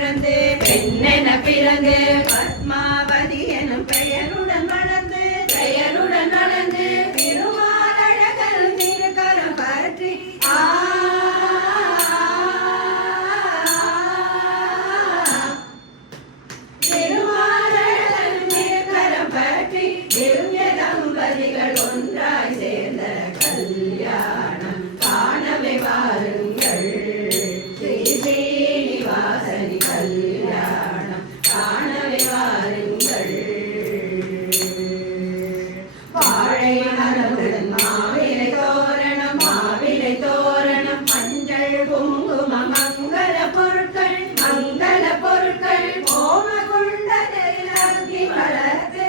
பிறந்து பெண்ணென பிறந்து பத்மாவதி எனும் பெயருடன் வளர்ந்து திருமால் அழகர் திருக்கரம் பற்றி திருமால் அழகர் திருக்கரம் பற்றி திவ்ய தம்பதிகள் ஒன்றாய் சேர்ந்த கல்யாணம் காணவே வாருங்கள். ஸ்ரீ ஸ்ரீனிவாசனி கல்யாணம் காணவே வாருங்கள். வாழை மரத்துடன் மாவிலை தோரணம் மஞ்சள் குங்குமம் மங்கள பொருட்கள் கோம குண்டத்தில் அங்கி வளர்த்து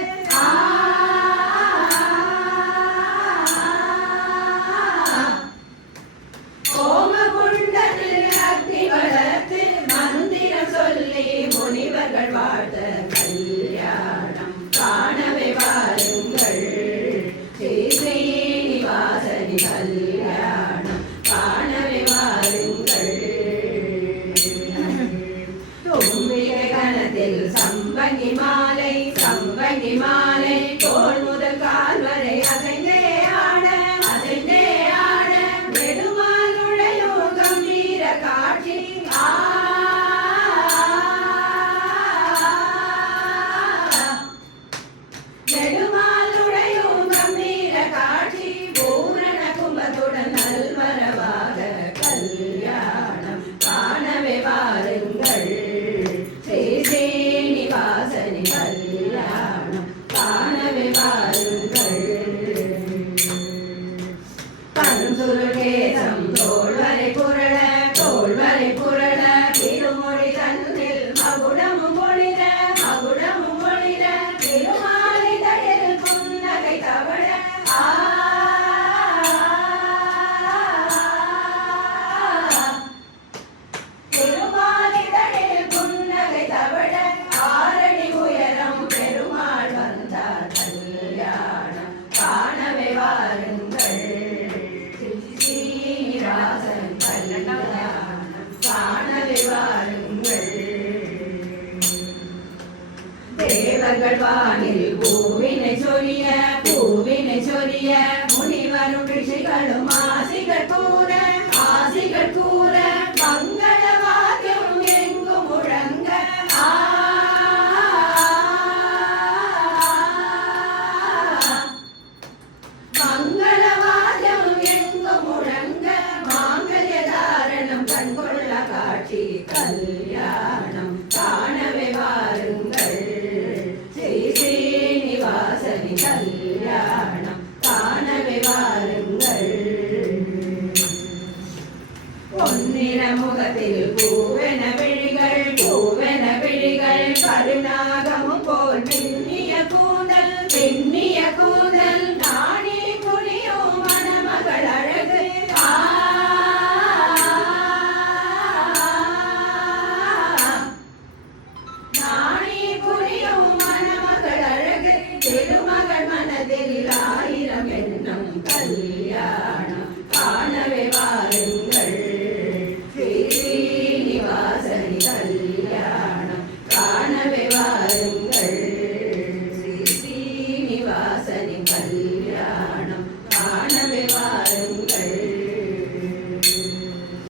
மந்திரம் சொல்லி முனிவர்கள் வாழ்த்த கல்யாணம் காணவே வாருங்கள். ஸ்ரீ ஸ்ரீனிவாசனி கல்யாணம் காணவே வாருங்கள். தும்பிகை கணத்தில் சம்பங்கி மாலை தோள் முதல் கால் வரை அசைந்தே ஆட நெடுமால் நுழையும் கம்பீர காட்சி நெடுமால் நுழையும் கம்பீர காட்சி பூரண கும்பத்துடன் நல்வரவாக கல்யாணம் காணவே வாருங்கள். ஸ்ரீ ஸ்ரீனிவாசனி கல்யாணம் காணவே வாருங்கள். பன்சுருகேசம் தோள்வரை புரள திருமொழி தன்னில் மகுடமும் ஒளிர திருமாலை தடில் புன்னகை தவழ திருமாலை தடில் புன்னகை தவழ ஆரணி உயரம் பெருமாள் வந்தார் கல்யாணம் காணவே வாருங்கள். ஸ்ரீனிவாசன் கல்யாணம் காணவே வாருங்கள். தேவர்கள் வானில் பூவினை சொரிய